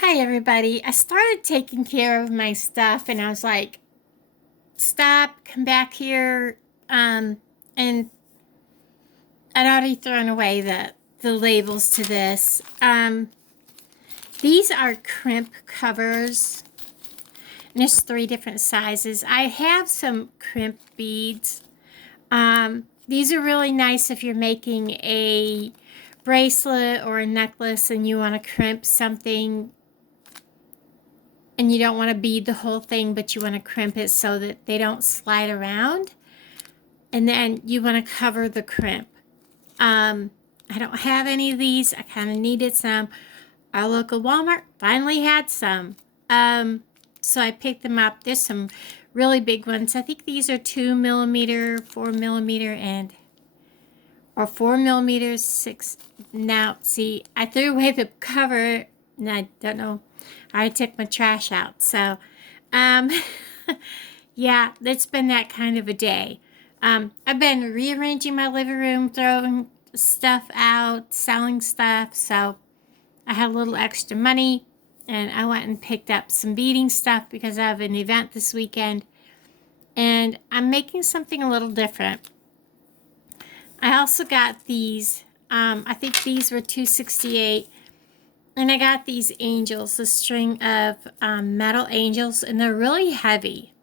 Hi everybody. I started taking care of my stuff and I was like, stop, come back here. And I'd already thrown away the labels to this. These are crimp covers. And there's 3 different sizes. I have some crimp beads. These are really nice if you're making a bracelet or a necklace and you want to crimp something and you don't want to bead the whole thing, but you want to crimp it so that they don't slide around. And then you want to cover the crimp. I don't have any of these. I kind of needed some. Our local Walmart finally had some. So I picked them up. There's some really big ones. I think these are 2 millimeter, 4 millimeter, or 4 millimeters, 6. Now, see, I threw away the cover, and I don't know. I took my trash out. So, yeah, it's been that kind of a day. I've been rearranging my living room, throwing stuff out, selling stuff. So I had a little extra money, and I went and picked up some beading stuff because I have an event this weekend. And I'm making something a little different. I also got these. I think these were $2.68. And I got these angels, a string of metal angels, and they're really heavy.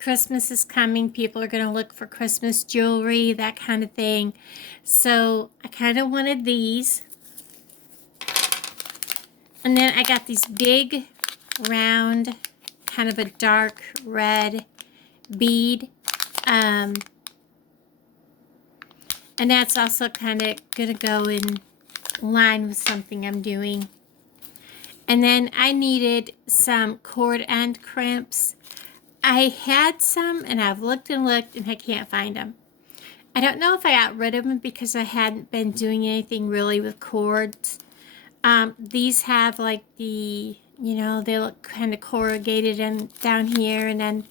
Christmas is coming. People are going to look for Christmas jewelry, that kind of thing. So I kind of wanted these. And then I got these big, round, kind of a dark red bead. And that's also kind of going to go in line with something I'm doing. And then I needed some cord end crimps. I had some and I've looked and looked and I can't find them. I don't know if I got rid of them because I hadn't been doing anything really with cords. These have like the, they look kind of corrugated and down here, and then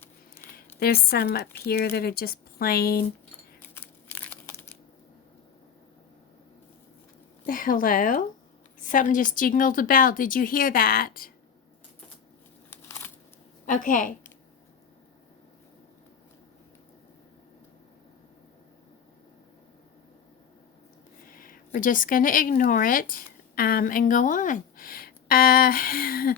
there's some up here that are just plain. Hello? Something just jingled a bell. Did you hear that? Okay. We're just going to ignore it and go on. I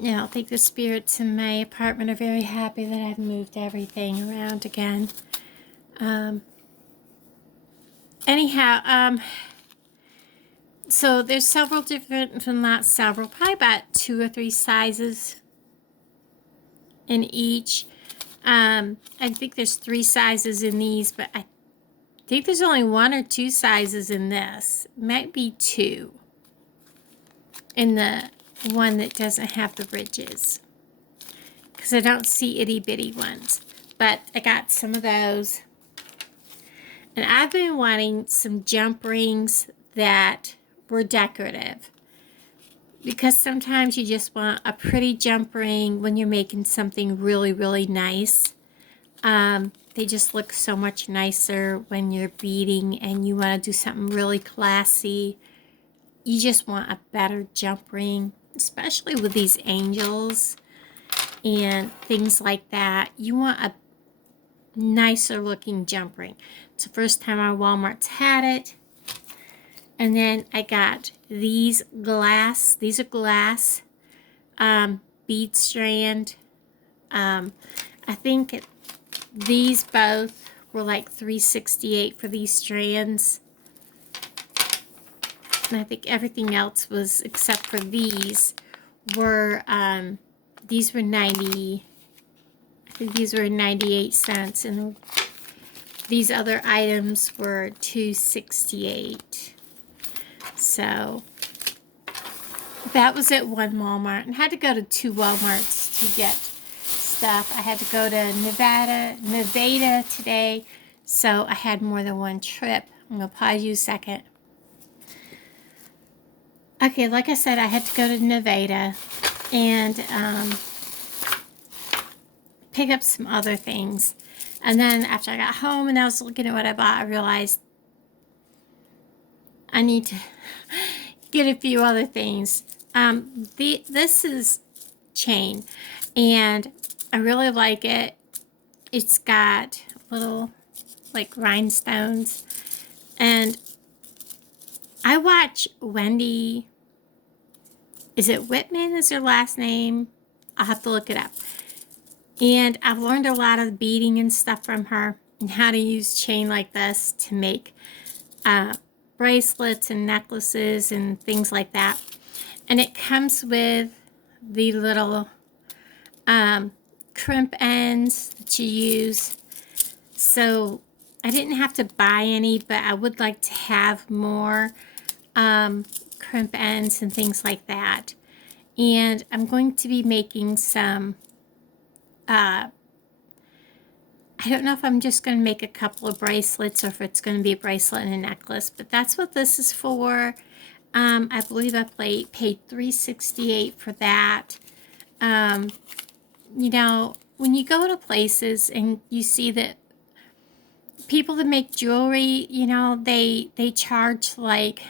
don't think the spirits in my apartment are very happy that I've moved everything around again. Anyhow, so there's several different, well, not several, probably about 2 or 3 sizes in each. I think there's 3 sizes in these, but I think there's only 1 or 2 sizes in this. It might be 2 in the one that doesn't have the ridges, because I don't see itty bitty ones. But I got some of those. And I've been wanting some jump rings that were decorative, because sometimes you just want a pretty jump ring when you're making something really, really nice. They just look so much nicer when you're beading and you want to do something really classy. You just want a better jump ring, especially with these angels and things like that. You want a nicer looking jump ring. It's the first time our Walmart's had it. And then I got these glass. These are glass bead strand. I think these both were like $3.68 for these strands. And I think everything else was, except for these were 90. I think these were 98 cents, and these other items were $2.68. So that was at one Walmart, and I had to go to 2 Walmarts to get stuff. I had to go to Nevada today, so I had more than one trip. I'm going to pause you a second. Okay, like I said, I had to go to Nevada and pick up some other things. And then after I got home and I was looking at what I bought, I realized I need to, get a few other things. This is chain, and I really like it. It's got little like rhinestones, and I watch Wendy. Is it Whitman? Is her last name? I'll have to look it up. And I've learned a lot of beading and stuff from her, and how to use chain like this to make bracelets and necklaces and things like that. And it comes with the little crimp ends that you use. So I didn't have to buy any, but I would like to have more crimp ends and things like that. And I'm going to be making some, I don't know if I'm just going to make a couple of bracelets or if it's going to be a bracelet and a necklace, but that's what this is for. I believe I paid $3.68 for that. You know, when you go to places and you see that people that make jewelry, you know, they charge like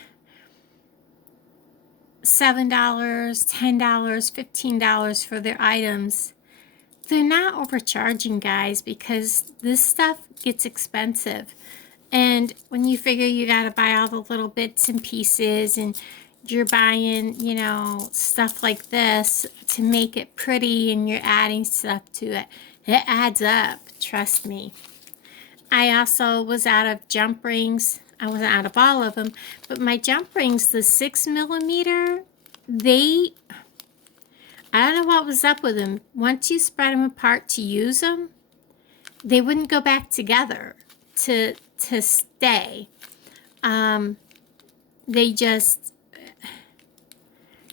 $7, $10, $15 for their items. They're not overcharging, guys, because this stuff gets expensive. And when you figure you got to buy all the little bits and pieces, and you're buying, you know, stuff like this to make it pretty, and you're adding stuff to it, it adds up, trust me. I also was out of jump rings. I wasn't out of all of them, but my jump rings, the 6mm, I don't know what was up with them. Once you spread them apart to use them, they wouldn't go back together to stay. They just,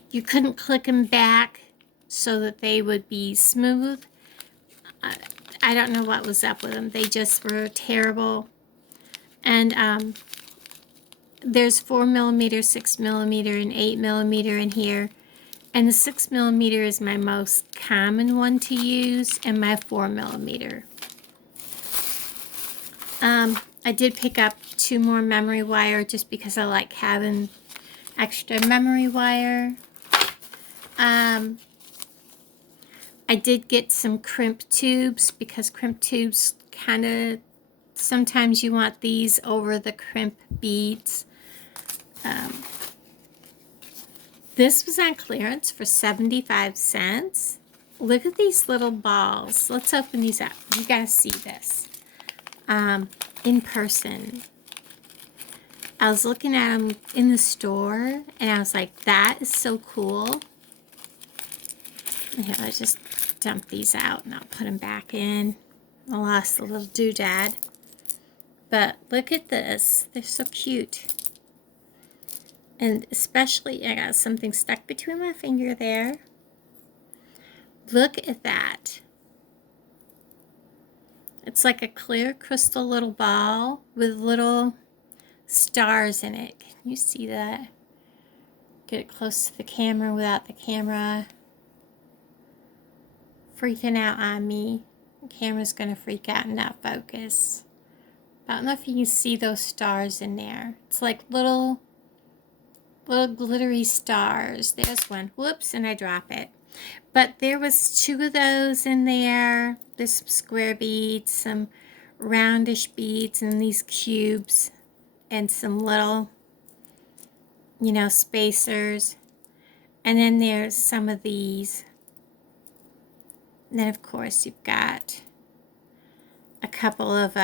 you couldn't click them back so that they would be smooth. I don't know what was up with them. They just were terrible. And there's 4mm, 6mm, and 8mm in here. And the 6mm is my most common one to use, and my 4mm. I did pick up 2 more memory wire just because I like having extra memory wire. I did get some crimp tubes because crimp tubes kind of, sometimes you want these over the crimp beads. This was on clearance for 75 cents. Look at these little balls. Let's open these up. You guys see this in person. I was looking at them in the store, and I was like, that is so cool. Here, let's just dump these out, and I'll put them back in. I lost the little doodad. But look at this. They're so cute. And especially, I got something stuck between my finger there. Look at that. It's like a clear crystal little ball with little stars in it. Can you see that? Get it close to the camera without the camera freaking out on me. The camera's going to freak out and not focus. I don't know if you can see those stars in there. It's like little glittery stars. There's one. Whoops, and I drop it. But there was 2 of those in there. There's some square beads, some roundish beads, and these cubes, and some little, you know, spacers. And then there's some of these. And then, of course, you've got a couple of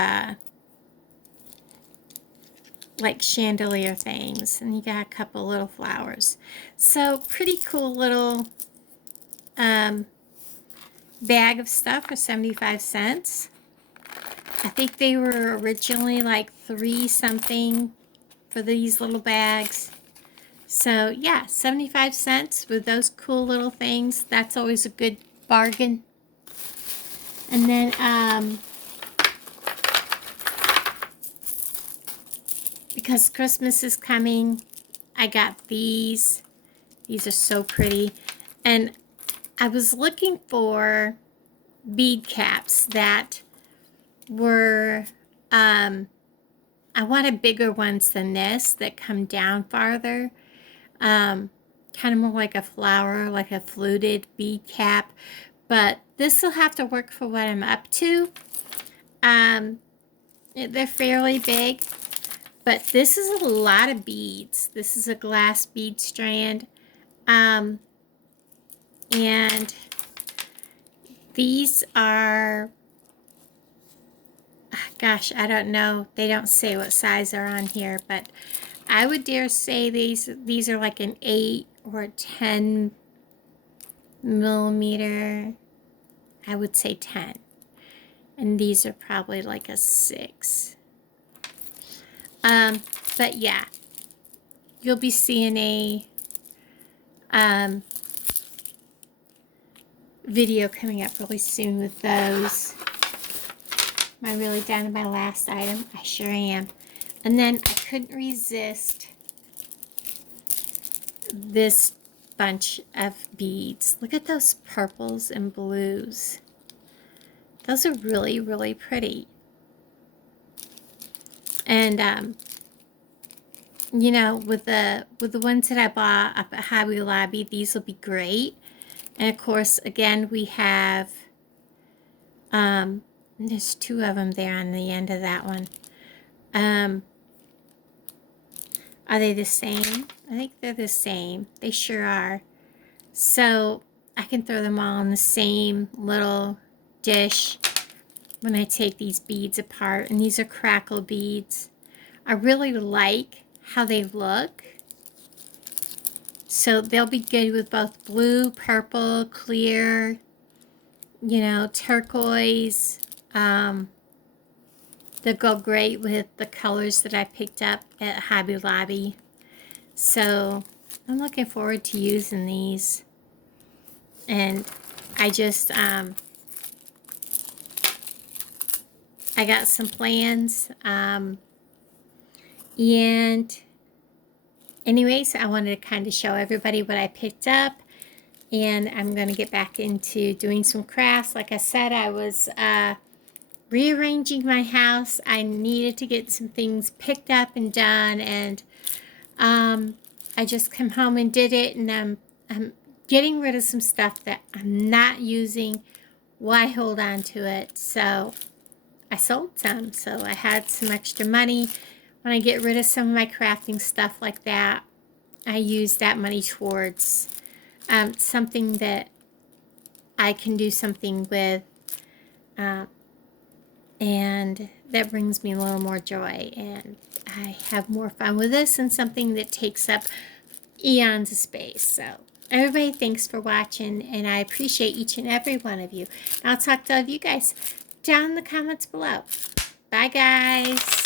like chandelier things, and you got a couple little flowers. So pretty cool little bag of stuff for 75 cents. I think they were originally like 3 something for these little bags. So yeah, 75 cents with those cool little things. That's always a good bargain. And then because Christmas is coming, I got these. These are so pretty. And I was looking for bead caps that were, I wanted bigger ones than this that come down farther. kind of more like a flower, like a fluted bead cap. But this will have to work for what I'm up to. They're fairly big, but this is a lot of beads. This is a glass bead strand. And these are, gosh, I don't know. They don't say what size are on here, but I would dare say these are like an 8 or 10 millimeter. I would say 10. And these are probably like a 6. But yeah, you'll be seeing a video coming up really soon with those. Am I really down to my last item? I sure am. And then I couldn't resist this bunch of beads. Look at those purples and blues. Those are really, really pretty. And you know, with the ones that I bought up at Hobby Lobby, these will be great. And of course, again, we have there's 2 of them there on the end of that one. Are they the same? I think they're the same. They sure are. So I can throw them all in the same little dish when I take these beads apart. And these are crackle beads. I really like how they look. So they'll be good with both blue, purple, clear, you know, turquoise. They'll go great with the colors that I picked up at Hobby Lobby. So I'm looking forward to using these. And I just, I got some plans. And anyways, I wanted to kind of show everybody what I picked up. And I'm going to get back into doing some crafts. Like I said, I was rearranging my house. I needed to get some things picked up and done. And I just come home and did it. And I'm getting rid of some stuff that I'm not using. Why hold on to it? So I sold some. So I had some extra money. When I get rid of some of my crafting stuff like that, I use that money towards something that I can do something with, and that brings me a little more joy, and I have more fun with this than something that takes up eons of space. So everybody, thanks for watching, and I appreciate each and every one of you. I'll talk to all of you guys down in the comments below. Bye, guys.